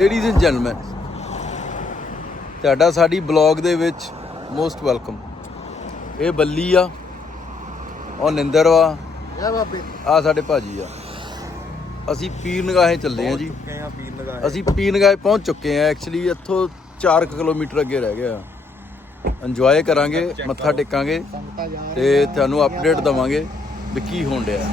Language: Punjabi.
ਲੇਡੀਜ਼ ਐਂਡ ਜੈਂਟਲਮੈਨ, ਤੁਹਾਡਾ ਸਾਡੀ ਬਲੌਗ ਦੇ ਵਿੱਚ ਮੋਸਟ ਵੈਲਕਮ। ਇਹ ਬੱਲੀ ਆ, ਉਹ ਨਿੰਦਰ ਵਾ, ਆ ਸਾਡੇ ਭਾਜੀ ਆ। ਅਸੀਂ ਪੀਰ ਨਿਗਾਹੇ ਚੱਲੇ ਆ ਜੀ। ਅਸੀਂ ਪੀਰ ਨਿਗਾਹੇ ਪਹੁੰਚ ਚੁੱਕੇ ਆ। ਐਕਚੁਅਲੀ ਇੱਥੋਂ 4 ਕਿਲੋਮੀਟਰ ਅੱਗੇ ਰਹਿ ਗਿਆ। ਇੰਜੋਏ ਕਰਾਂਗੇ, ਮੱਥਾ ਟੇਕਾਂਗੇ ਤੇ ਤੁਹਾਨੂੰ ਅਪਡੇਟ ਦੇਵਾਂਗੇ ਵੀ ਕੀ ਹੋਣ ਡਿਆ।